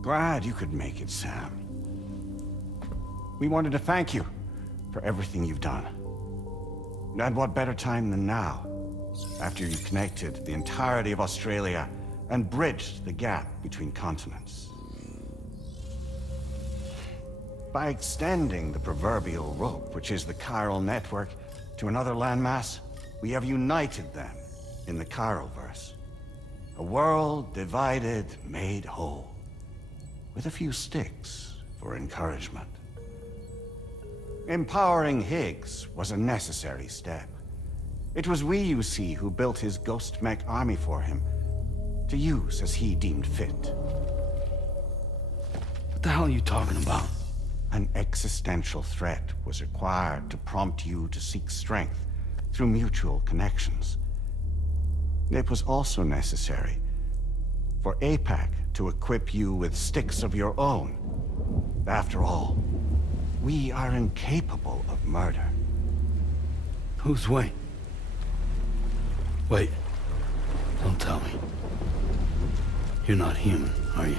Glad you could make it, Sam. We wanted to thank you for everything you've done. And what better time than now, after you connected the entirety of Australia and bridged the gap between continents. By extending the proverbial rope, which is the chiral network, to another landmass, we have united them in the Chiralverse. A world divided, made whole. With a few sticks for encouragement. Empowering Higgs was a necessary step. It was we, you see, who built his ghost mech army for him, to use as he deemed fit. What the hell are you talking about? An existential threat was required to prompt you to seek strength through mutual connections. It was also necessary for APAC to equip you with sticks of your own. After all, we are incapable of murder. Who's we? Wait. Don't tell me. You're not human, are you?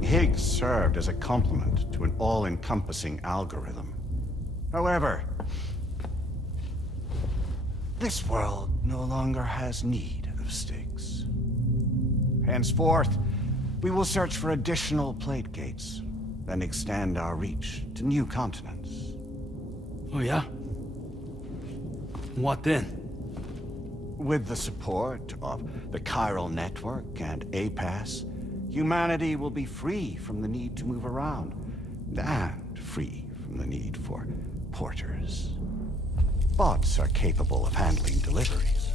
Higgs served as a complement to an all-encompassing algorithm. However, this world no longer has need of sticks. Henceforth, we will search for additional plate gates, then extend our reach to new continents. Oh yeah? What then? With the support of the chiral network and APAS, humanity will be free from the need to move around, and free from the need for porters. Bots are capable of handling deliveries.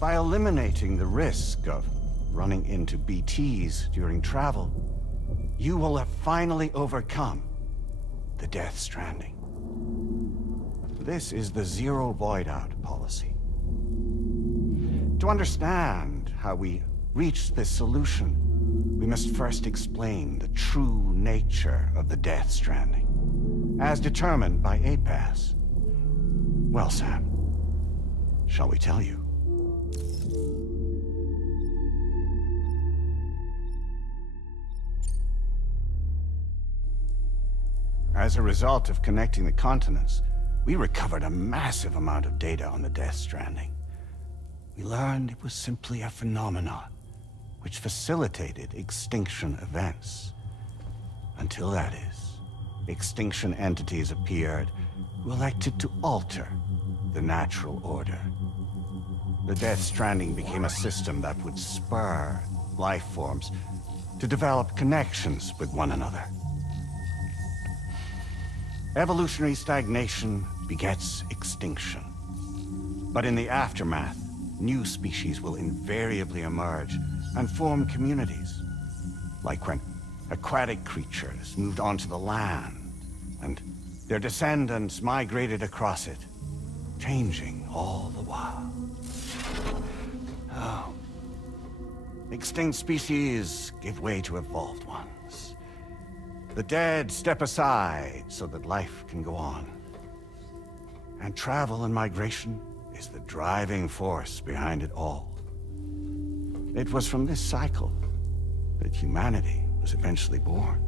By eliminating the risk of running into BTs during travel, you will have finally overcome the Death Stranding. This is the Zero Void Out policy. To understand how we reached this solution, we must first explain the true nature of the Death Stranding, as determined by APAS. Well, Sam, shall we tell you? As a result of connecting the continents, we recovered a massive amount of data on the Death Stranding. We learned it was simply a phenomenon which facilitated extinction events. Until that is, extinction entities appeared who elected to alter the natural order. The Death Stranding became a system that would spur life forms to develop connections with one another. Evolutionary stagnation begets extinction. But in the aftermath, new species will invariably emerge and form communities. Like when aquatic creatures moved onto the land, and their descendants migrated across it, changing all the while. Oh. Extinct species give way to evolved ones. The dead step aside so that life can go on. And travel and migration is the driving force behind it all. It was from this cycle that humanity was eventually born.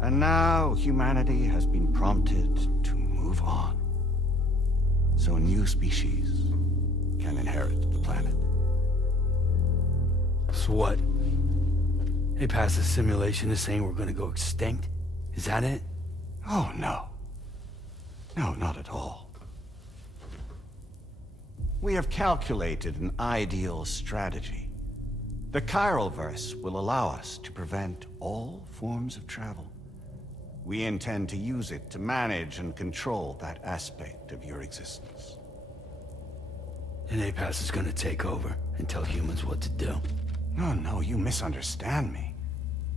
And now humanity has been prompted to move on. So new species can inherit the planet. So what? They passed a simulation is saying we're gonna go extinct? Is that it? Oh, no. No, not at all. We have calculated an ideal strategy. The Chiralverse will allow us to prevent all forms of travel. We intend to use it to manage and control that aspect of your existence. And APAS is gonna take over and tell humans what to do. No, you misunderstand me.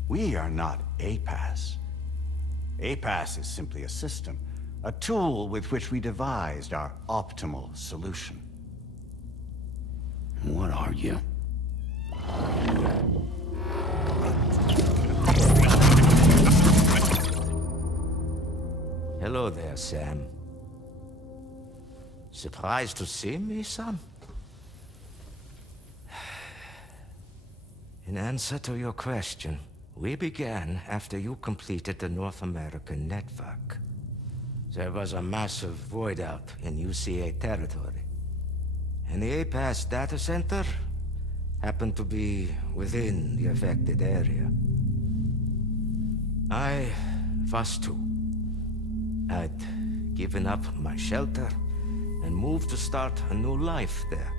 We are not APAS. APAS is simply a system, a tool with which we devised our optimal solution. What are you? Hello there, Sam. Surprised to see me, son? In answer to your question, we began after you completed the North American network. There was a massive void out in UCA territory, and the APAS data center happened to be within the affected area. I was too. I'd given up my shelter and moved to start a new life there.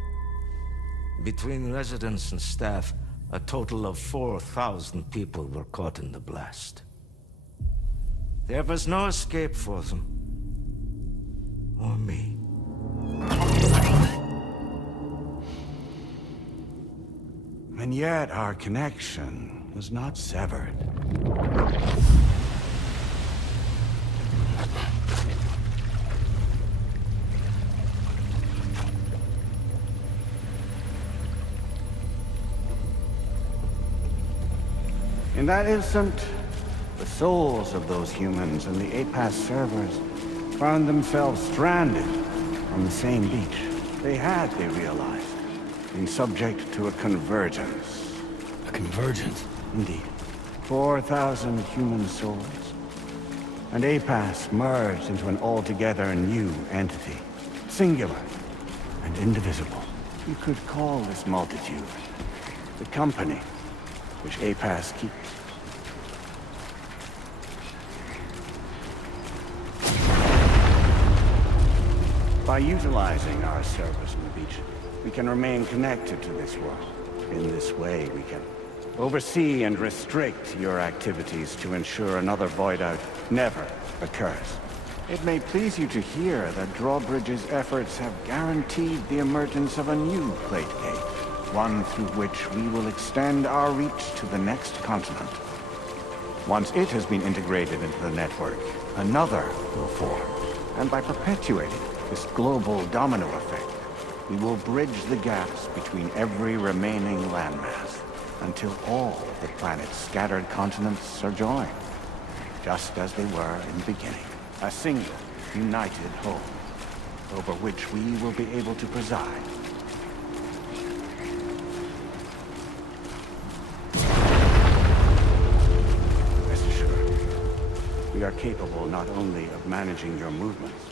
Between residents and staff, a total of 4,000 people were caught in the blast. There was no escape for them. Or me. And yet our connection was not severed. In that instant, the souls of those humans and the APAS servers found themselves stranded on the same beach. They realized, been subject to a convergence. A convergence? Indeed. 4,000 human souls. And APAS merged into an altogether new entity. Singular and indivisible. You could call this multitude the company which APAS keeps. By utilizing our service on the beach, we can remain connected to this world. In this way, we can oversee and restrict your activities to ensure another void out never occurs. It may please you to hear that Drawbridge's efforts have guaranteed the emergence of a new plate gate, one through which we will extend our reach to the next continent. Once it has been integrated into the network, another will form. And by perpetuating this global domino effect, we will bridge the gaps between every remaining landmass until all of the planet's scattered continents are joined, just as they were in the beginning. A single, united whole, over which we will be able to preside. Rest assured, we are capable not only of managing your movements,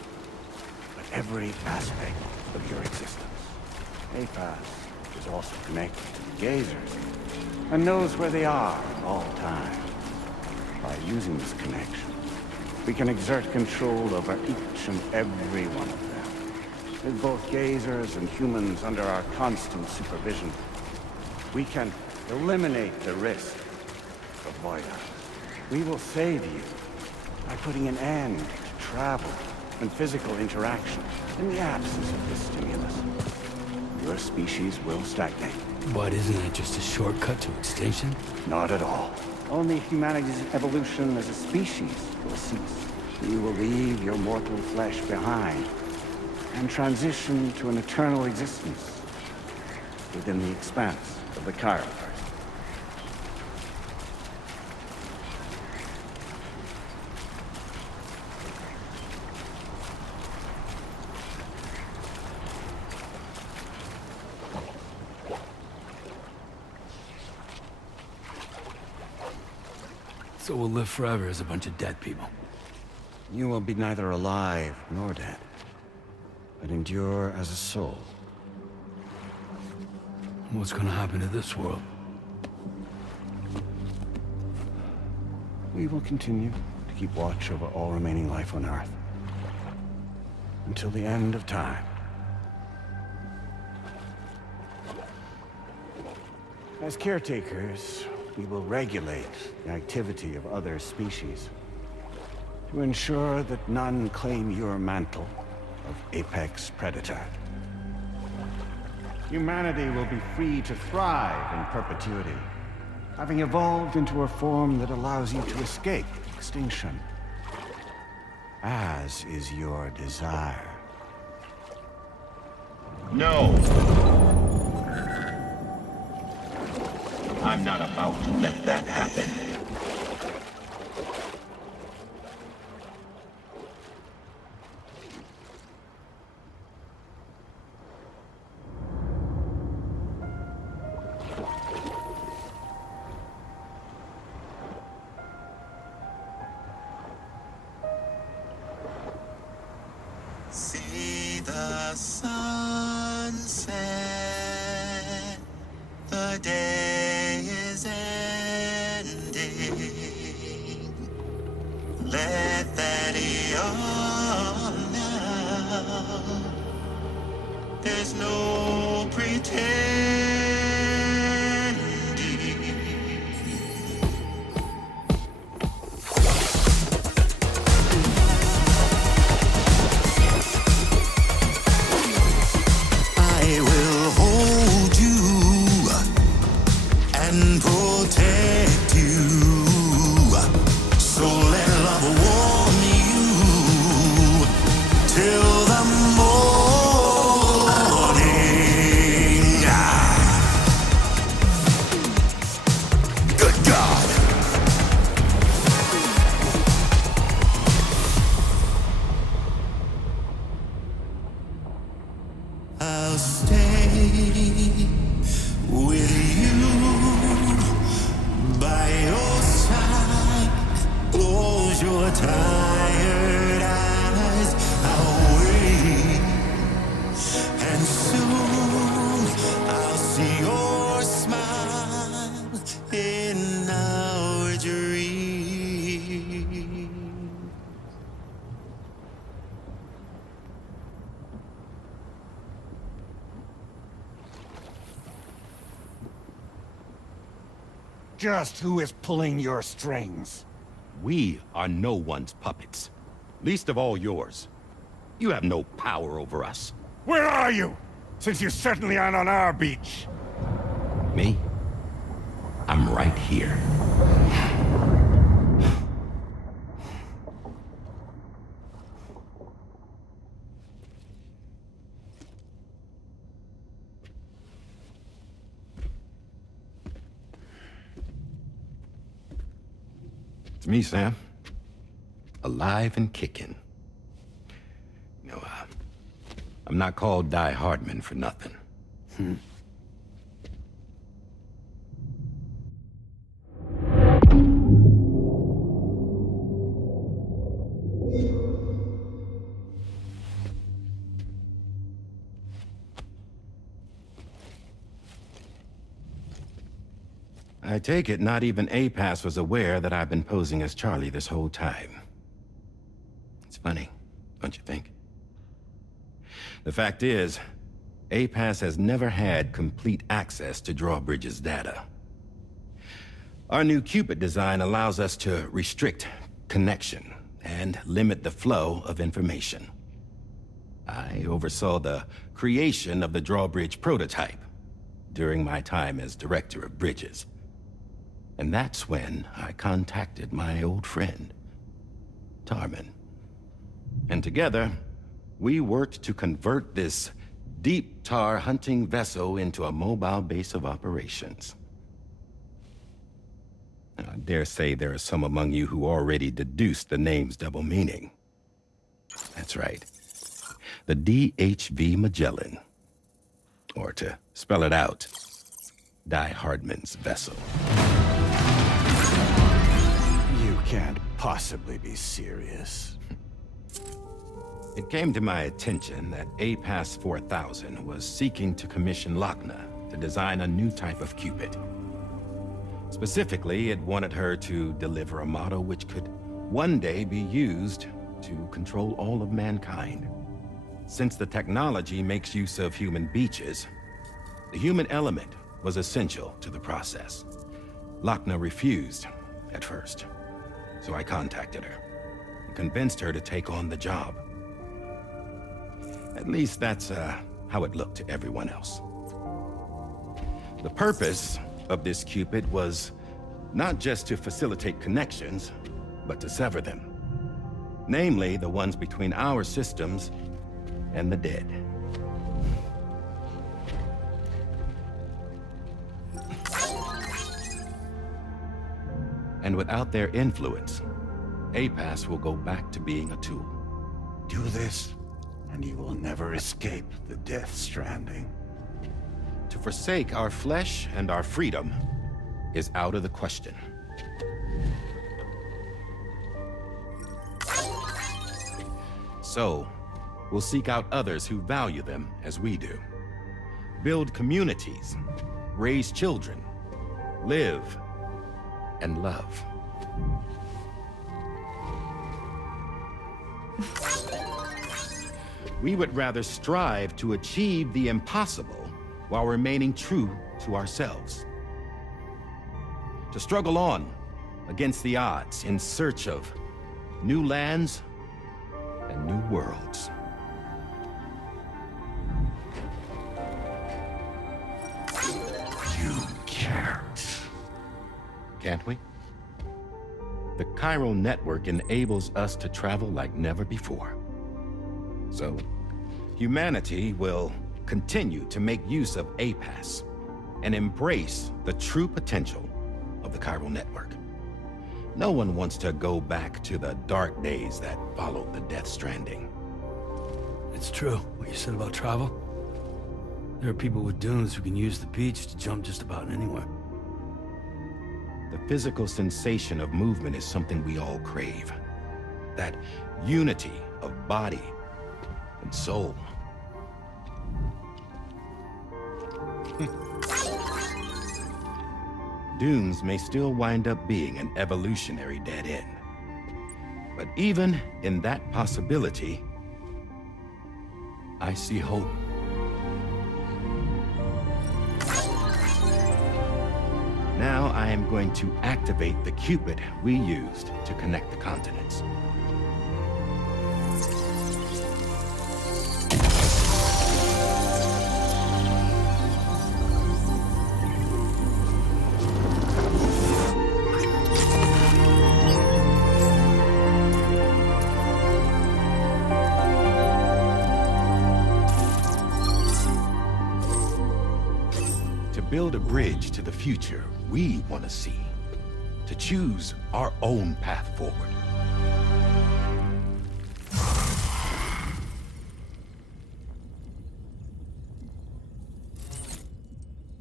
but every aspect of your existence. APAS is also connected to the Gazers, and knows where they are at all times. By using this connection, we can exert control over each and every one of them. With both Gazers and humans under our constant supervision, we can eliminate the risk of void out. We will save you by putting an end to travel and physical interaction in the absence of this stimulus. Your species will stagnate. But isn't that just a shortcut to extinction? Not at all. Only humanity's evolution as a species will cease. You will leave your mortal flesh behind and transition to an eternal existence within the expanse of the Chiroverse. So we'll live forever as a bunch of dead people. You will be neither alive nor dead, but endure as a soul. What's gonna happen to this world? We will continue to keep watch over all remaining life on Earth until the end of time. As caretakers, we will regulate the activity of other species to ensure that none claim your mantle of apex predator. humanity will be free to thrive in perpetuity, having evolved into a form that allows you to escape extinction, as is your desire. No. I'm not about to let that happen. See the sunset, the day is ending. Let that yawn now. There's no pretending. I will hold you and protect you. So let love warm you till the morning. Good God. I'll stay with you by your side. Close your tired eyes. I'll wait, and soon I'll see your smile in our dream. Just who is pulling your strings? We are no one's puppets. Least of all yours. You have no power over us. Where are you? Since you certainly aren't on our beach. Me? I'm right here. It's me, Sam. Alive and kicking. I'm not called Die Hardman for nothing. I take it not even APAS was aware that I've been posing as Charlie this whole time. It's funny, don't you think? The fact is, APAS has never had complete access to Drawbridge's data. Our new Cupid design allows us to restrict connection and limit the flow of information. I oversaw the creation of the Drawbridge prototype during my time as Director of Bridges. And that's when I contacted my old friend, Tarman. And together, we worked to convert this deep tar hunting vessel into a mobile base of operations. I dare say there are some among you who already deduced the name's double meaning. That's right. The DHV Magellan. Or to spell it out, Die Hardman's vessel. You can't possibly be serious. It came to my attention that APAS 4000 was seeking to commission Lochna to design a new type of Cupid. Specifically, it wanted her to deliver a model which could one day be used to control all of mankind. Since the technology makes use of human beaches, the human element was essential to the process. Lochna refused at first, so I contacted her and convinced her to take on the job. At least that's how it looked to everyone else. The purpose of this Cupid was not just to facilitate connections, but to sever them. Namely, the ones between our systems and the dead. And without their influence, APAS will go back to being a tool. Do this, and you will never escape the death stranding. To forsake our flesh and our freedom is out of the question. So, we'll seek out others who value them as we do. Build communities, raise children, live, and love. We would rather strive to achieve the impossible while remaining true to ourselves. To struggle on against the odds in search of new lands and new worlds. You can't. Can't we? The chiral network enables us to travel like never before. So, humanity will continue to make use of APAS and embrace the true potential of the chiral network. No one wants to go back to the dark days that followed the Death Stranding. It's true, what you said about travel. There are people with dunes who can use the beach to jump just about anywhere. The physical sensation of movement is something we all crave. That unity of body and soul. Dunes may still wind up being an evolutionary dead end. But even in that possibility, I see hope. Now I am going to activate the Cupid we used to connect the continents. Build a bridge to the future we want to see, to choose our own path forward.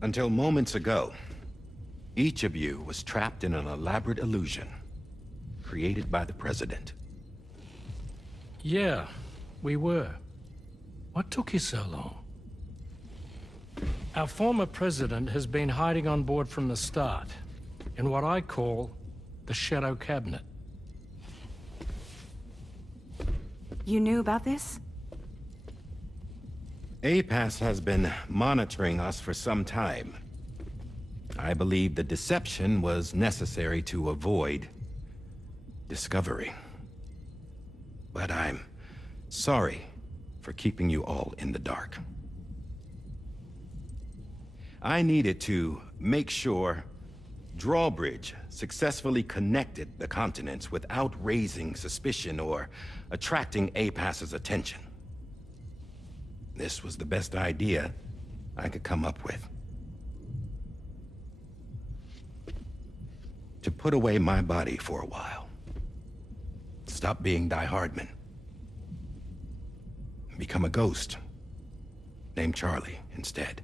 Until moments ago, each of you was trapped in an elaborate illusion created by the President. Yeah, we were. What took you so long? Our former president has been hiding on board from the start, in what I call the Shadow Cabinet. You knew about this? APAS has been monitoring us for some time. I believe the deception was necessary to avoid discovery. But I'm sorry for keeping you all in the dark. I needed to make sure Drawbridge successfully connected the continents without raising suspicion or attracting APAS's attention. This was the best idea I could come up with. To put away my body for a while. Stop being Die Hardman. Become a ghost. Named Charlie instead.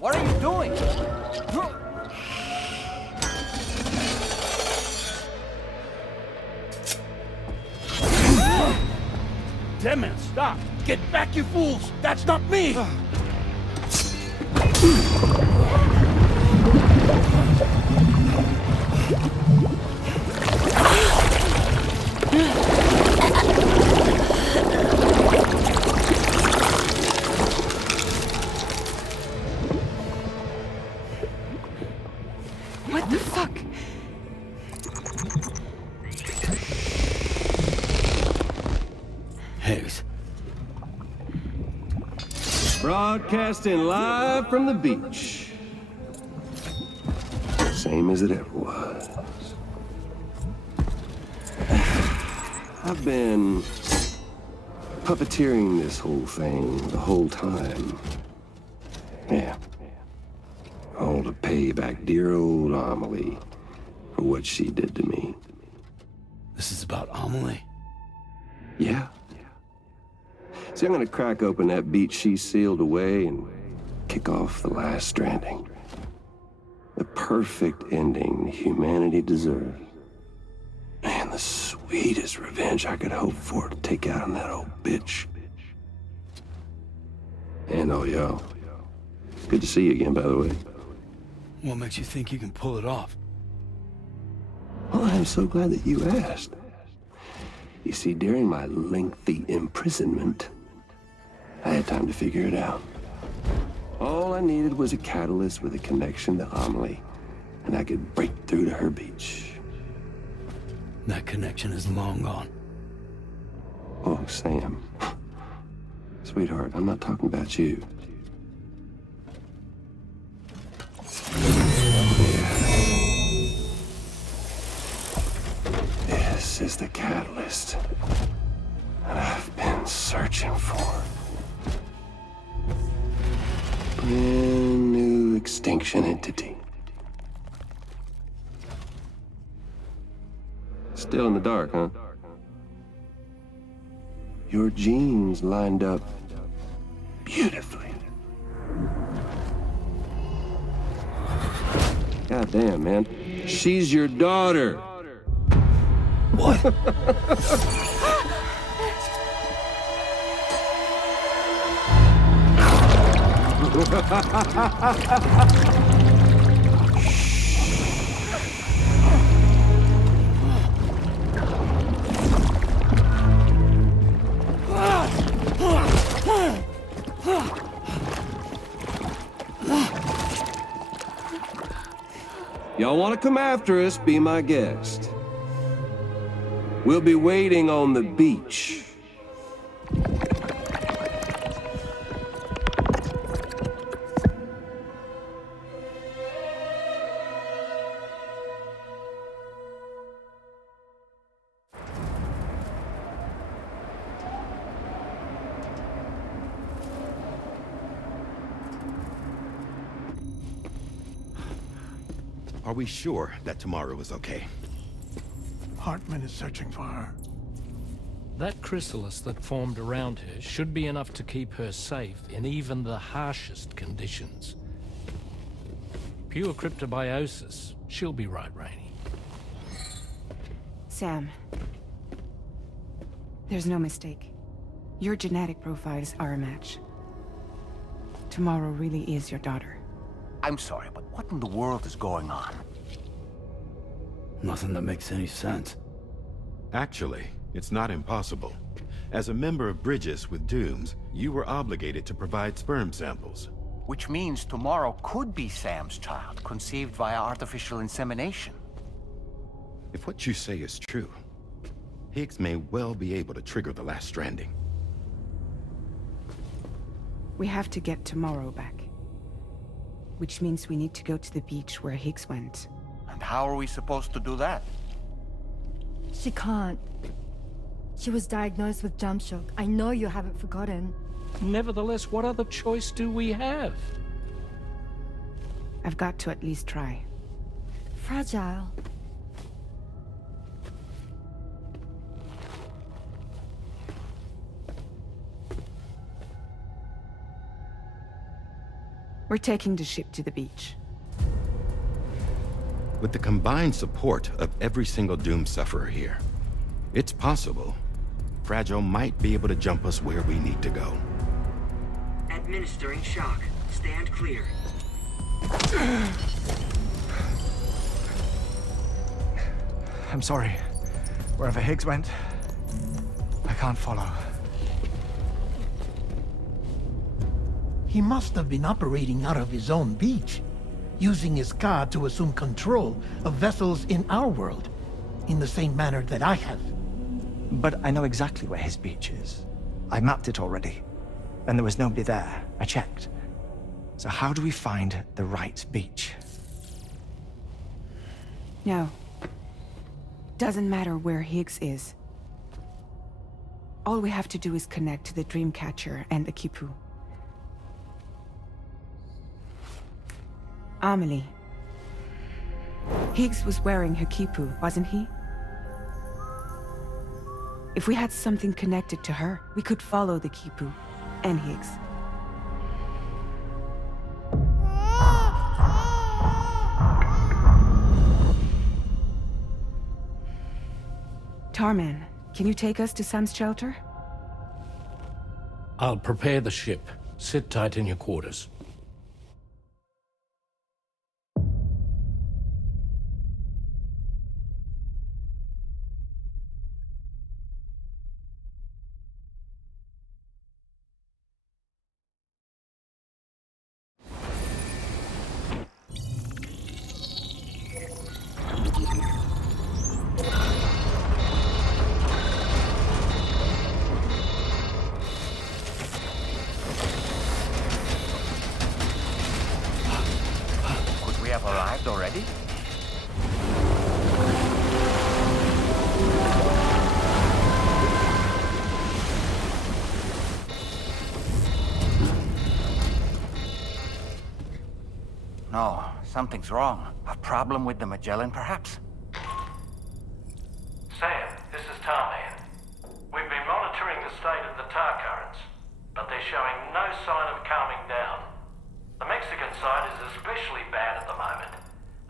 What are you doing? Damn it, stop! Get back, you fools! That's not me! What the fuck? Higgs. Broadcasting live from the beach. Same as it ever was. I've been puppeteering this whole thing the whole time. Yeah. All to pay back dear old Amelie for what she did to me. This is about Amelie? Yeah. See, I'm gonna crack open that beach she sealed away and kick off the last Stranding. The perfect ending humanity deserves. And the sweetest revenge I could hope for to take out on that old bitch. And oh, yo. Good to see you again, by the way. What makes you think you can pull it off? Well, I'm so glad that you asked. You see, during my lengthy imprisonment, I had time to figure it out. All I needed was a catalyst with a connection to Amelie, and I could break through to her beach. That connection is long gone. Oh, Sam. Sweetheart, I'm not talking about you. This is the catalyst that I've been searching for. Brand new extinction entity. Still in the dark, huh? Your genes lined up beautifully. God damn, man. She's your daughter. What? Y'all want to come after us, be my guest. We'll be waiting on the beach. Are we sure that tomorrow is okay? Hartman is searching for her. That chrysalis that formed around her should be enough to keep her safe in even the harshest conditions. Pure cryptobiosis. She'll be right, Rainey. Sam. There's no mistake. Your genetic profiles are a match. Tomorrow really is your daughter. I'm sorry, but what in the world is going on? Nothing that makes any sense. Actually, it's not impossible. As a member of Bridges with Dooms, you were obligated to provide sperm samples. Which means tomorrow could be Sam's child, conceived via artificial insemination. If what you say is true, Higgs may well be able to trigger the last Stranding. We have to get tomorrow back. Which means we need to go to the beach where Higgs went. And how are we supposed to do that? She can't. She was diagnosed with jump shock. I know you haven't forgotten. Nevertheless, what other choice do we have? I've got to at least try. Fragile. We're taking the ship to the beach. With the combined support of every single Doom sufferer here, it's possible Fragile might be able to jump us where we need to go. Administering shock. Stand clear. I'm sorry. Wherever Higgs went, I can't follow. He must have been operating out of his own beach, using his car to assume control of vessels in our world, in the same manner that I have. But I know exactly where his beach is. I mapped it already. And there was nobody there. I checked. So how do we find the right beach? No. Doesn't matter where Higgs is. All we have to do is connect to the Dreamcatcher and the Kipu. Amelie. Higgs was wearing her Kipu, wasn't he? If we had something connected to her, we could follow the Kipu and Higgs. Tarman, can you take us to Sam's shelter? I'll prepare the ship. Sit tight in your quarters. Could we have arrived already? No, something's wrong. A problem with the Magellan, perhaps? Sam, this is Tarman. We've been monitoring the state of the tar currents, but they're showing no sign of calming down. The Mexican side is especially bad at the moment,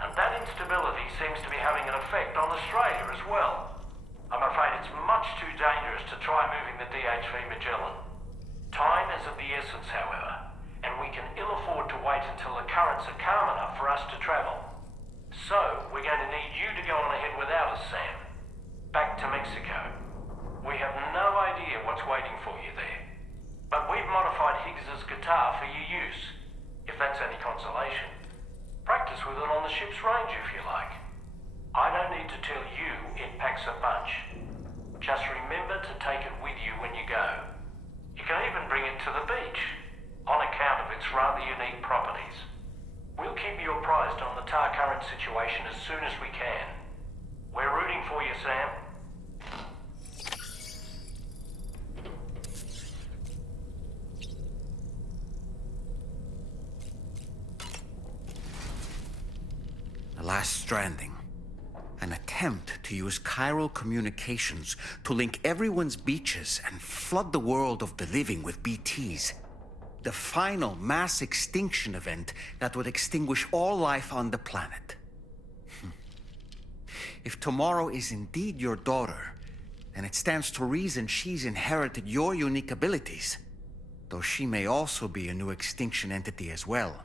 and that instability seems to be having an effect on Australia as well. I'm afraid it's much too dangerous to try moving the DHV Magellan. Time is of the essence, however, and we can ill afford to wait until the currents are calm enough for us to travel. So, we're going to need you to go on ahead without us, Sam. Back to Mexico. We have no idea what's waiting for you there. But we've modified Higgs's guitar for your use, if that's any consolation. Practice with it on the ship's range if you like. I don't need to tell you it packs a punch. Just remember to take it with you when you go. You can even bring it to the beach, on account of its rather unique properties. We'll keep you apprised on the tar current situation as soon as we can. We're rooting for you, Sam. The last Stranding. An attempt to use chiral communications to link everyone's beaches and flood the world of the living with BTs. The final mass extinction event that would extinguish all life on the planet. If tomorrow is indeed your daughter, then it stands to reason she's inherited your unique abilities, though she may also be a new extinction entity as well.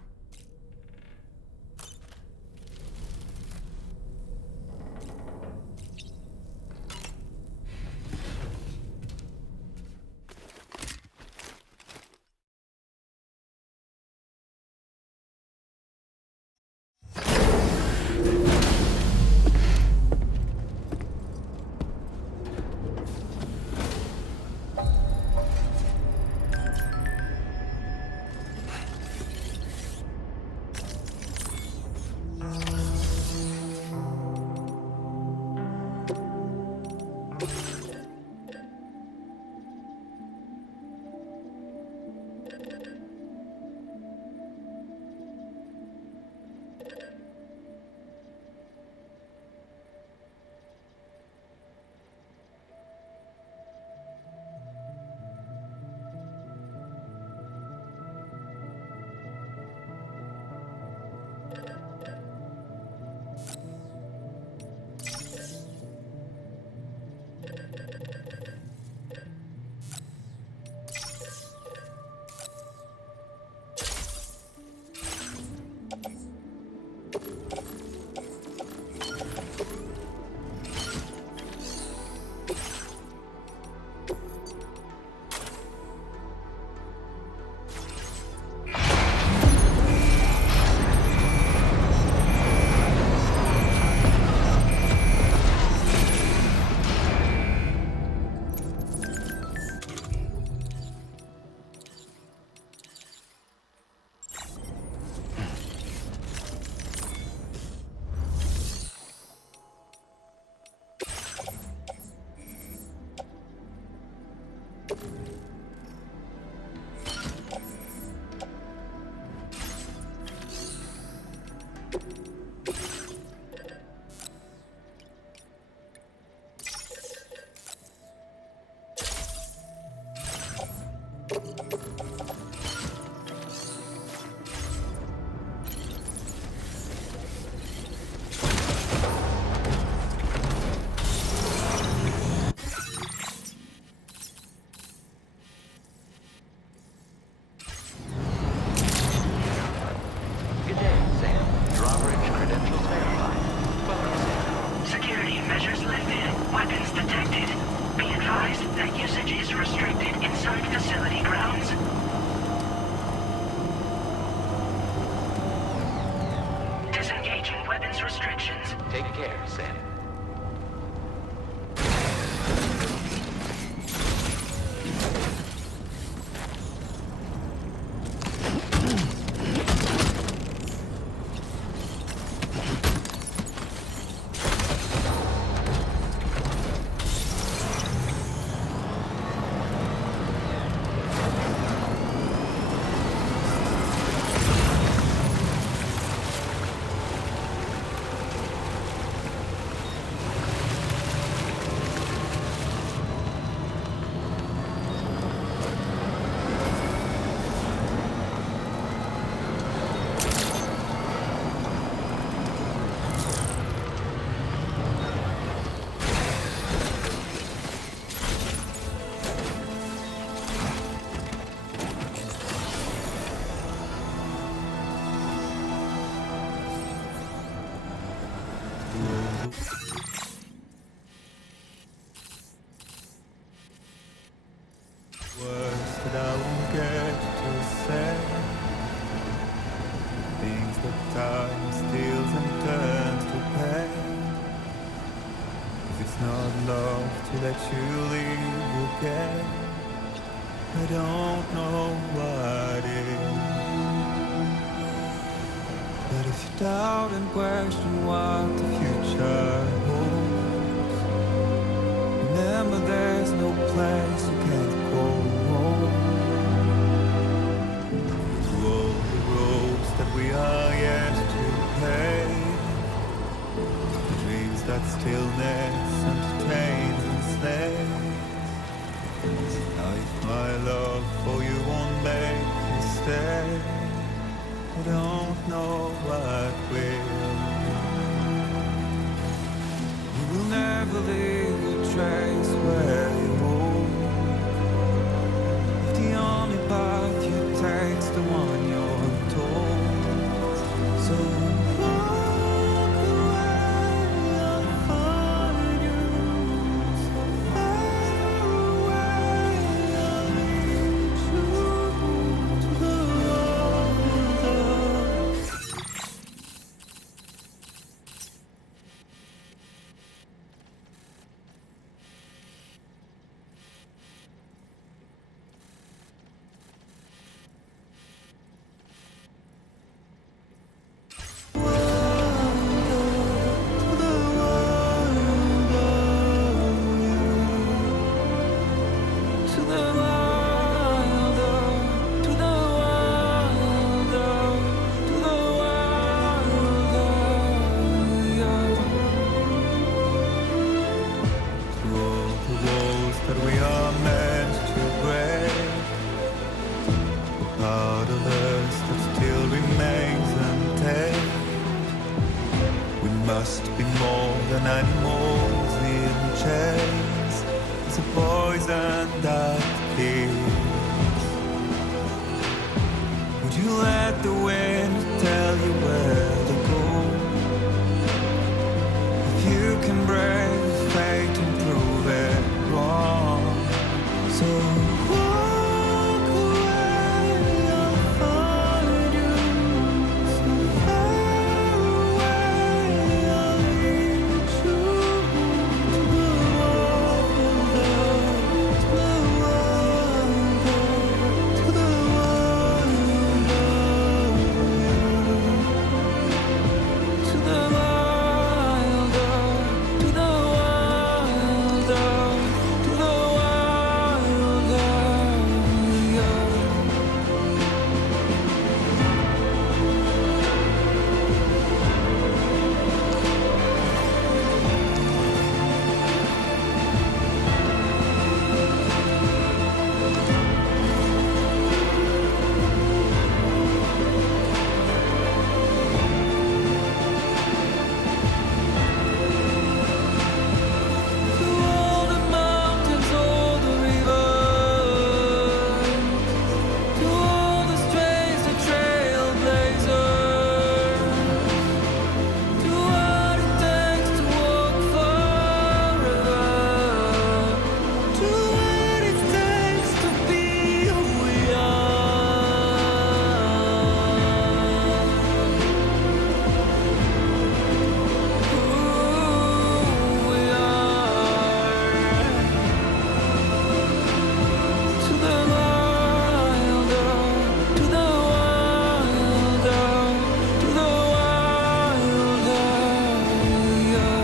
will get. I don't know what is. But if you doubt and question what the future holds, remember there's no place you can't go. Through all the roads that we are yet to pave, the dreams that stillness entertains and slays. Now if my love for you won't make you stay, I don't know what will. You will never leave a trace where you walk. If the only path you take's the one you're told, so walk away, I'll find you. So far away, I'll lead you to the must be more than animals in chains. It's a poison that kills. Would you let the wind tell you where to go? If you can brave fate and prove it wrong, so walk away, I'll find you. So far away, I'll lead you to the wonder, to the wonder, to the wonder, to the wilder, to the wilder, to the wilder, yeah. Through all the mountains, all the rivers, to all the strays, the trailblazers, to what it takes to walk forever, to what it takes to be who we to the wilder, to the wilder, to the wilder, yeah.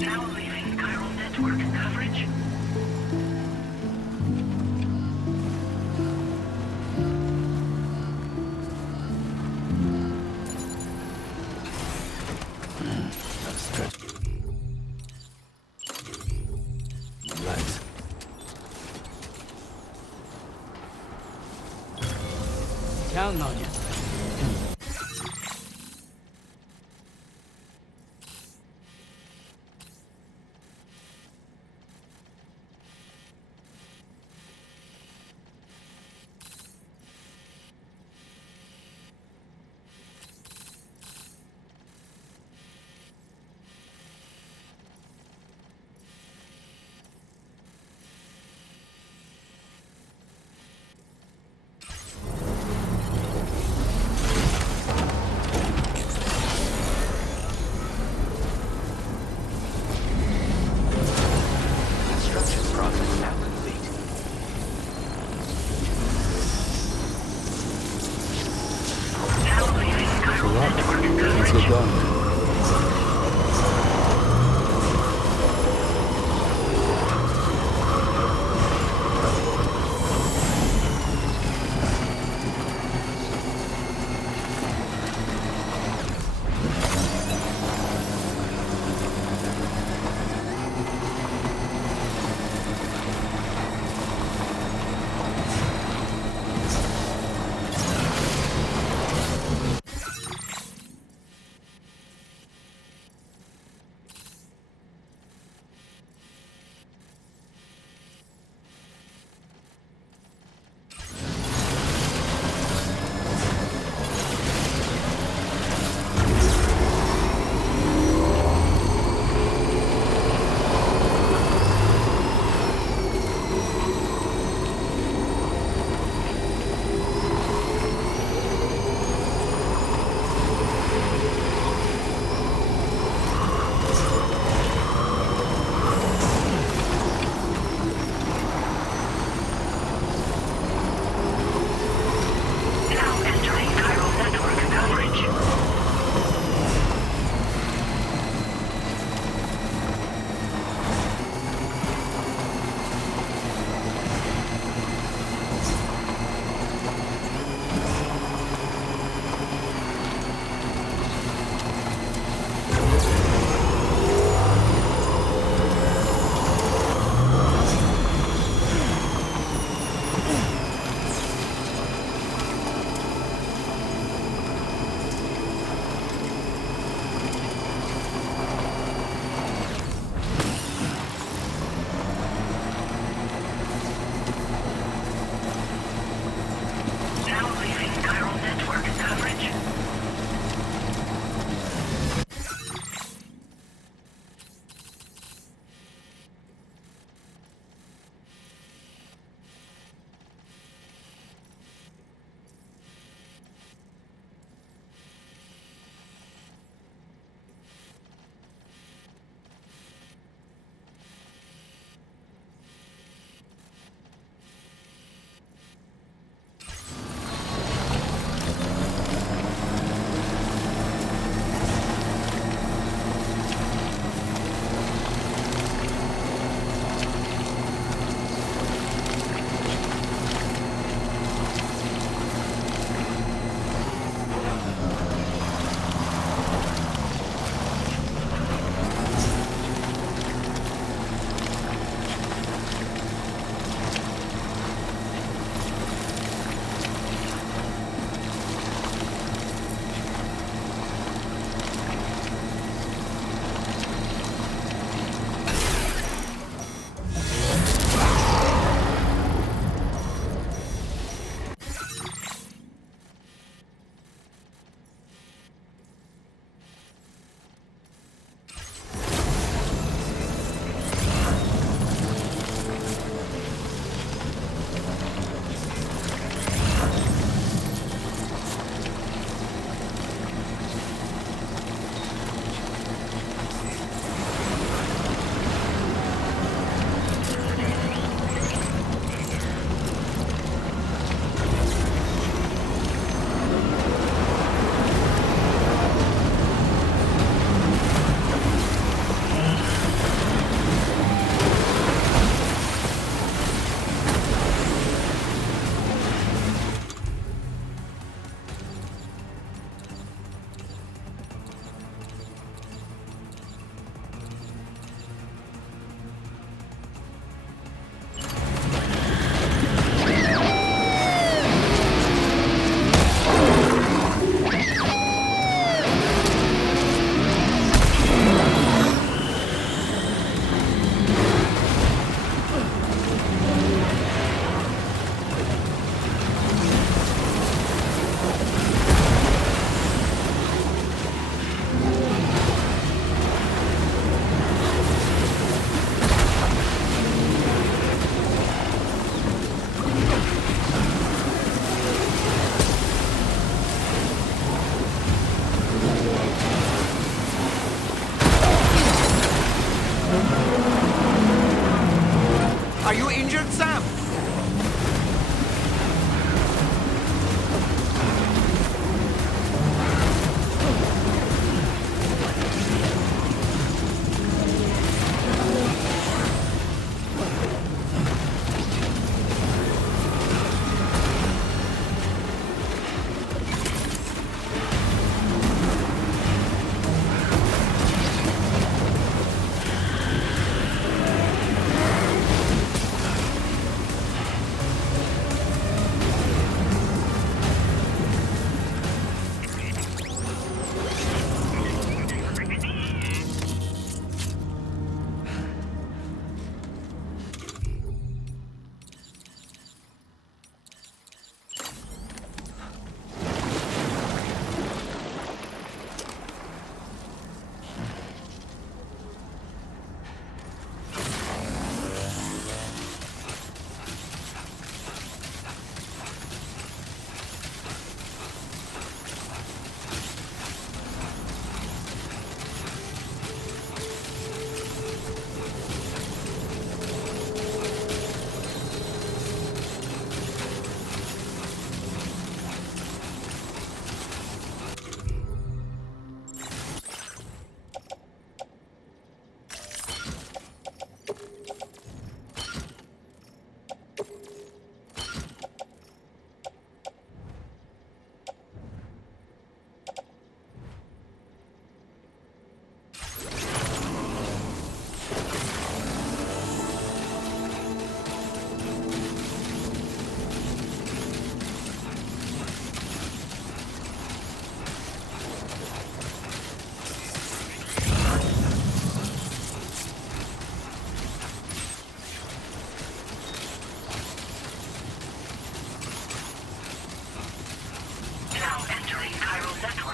Now leaving chiral network coverage. Right. Counting on you.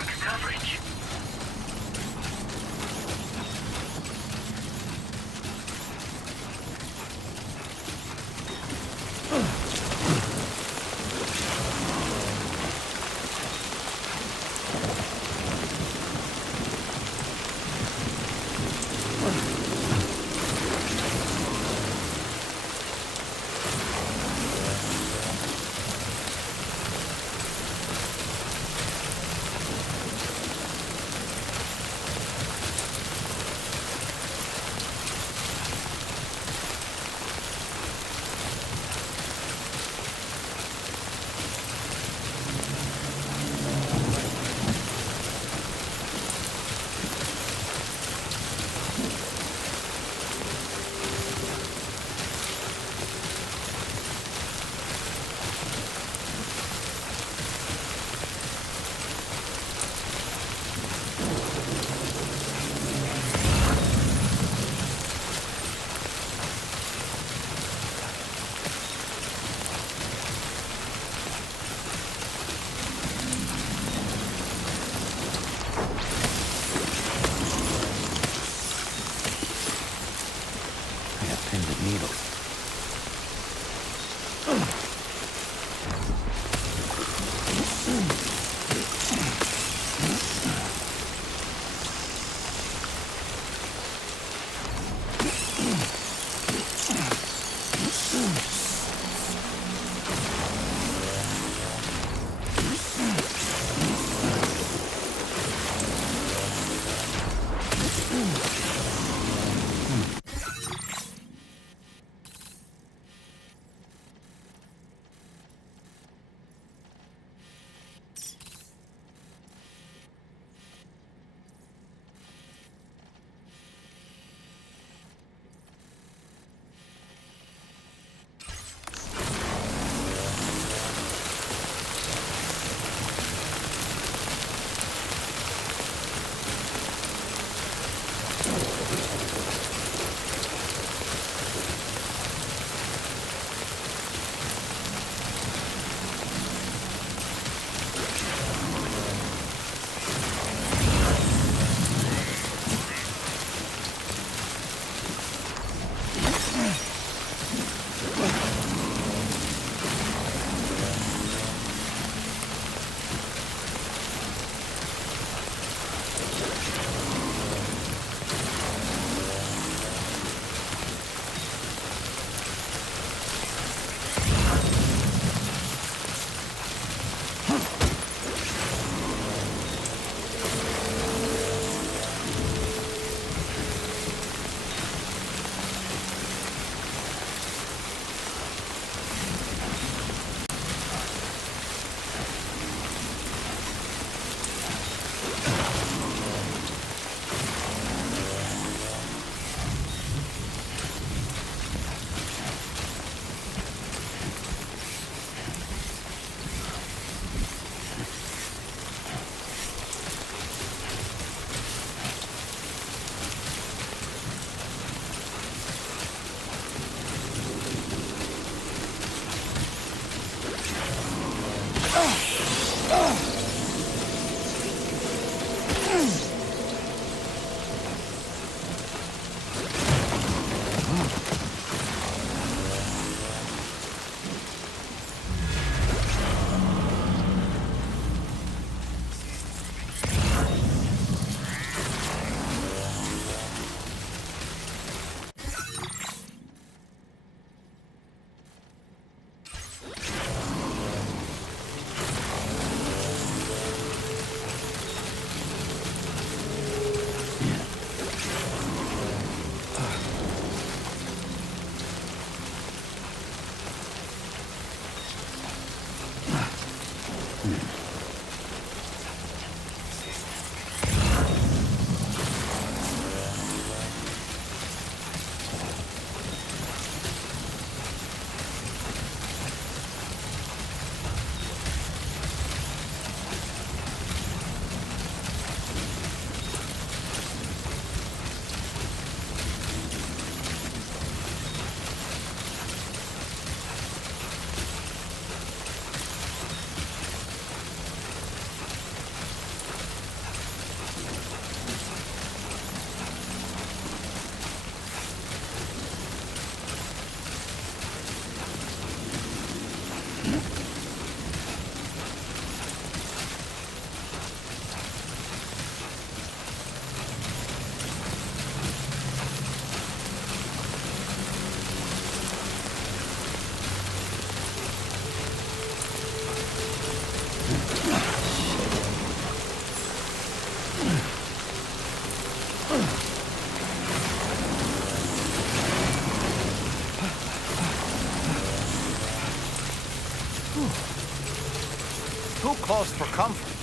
Network coverage. too close for comfort.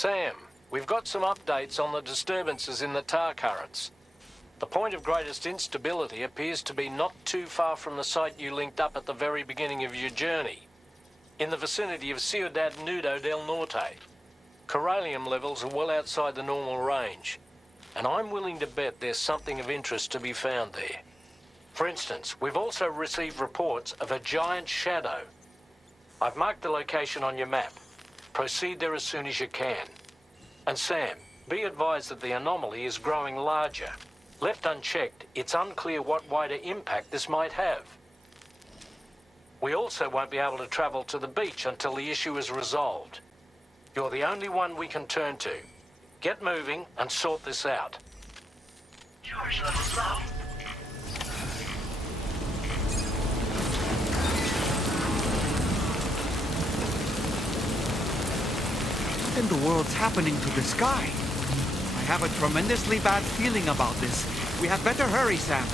Sam, we've got some updates on the disturbances in the tar currents. The point of greatest instability appears to be not too far from the site you linked up at the very beginning of your journey, in the vicinity of Ciudad Nudo del Norte. Corallium levels are well outside the normal range, and I'm willing to bet there's something of interest to be found there. For instance, we've also received reports of a giant shadow. I've marked the location on your map. Proceed there as soon as you can. And Sam, be advised that the anomaly is growing larger. Left unchecked, it's unclear what wider impact this might have. We also won't be able to travel to the beach until the issue is resolved. You're the only one we can turn to. Get moving and sort this out. Charge levels low. What in the world's happening to the sky? I have a tremendously bad feeling about this. We had better hurry, Sam.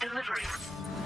Delivering.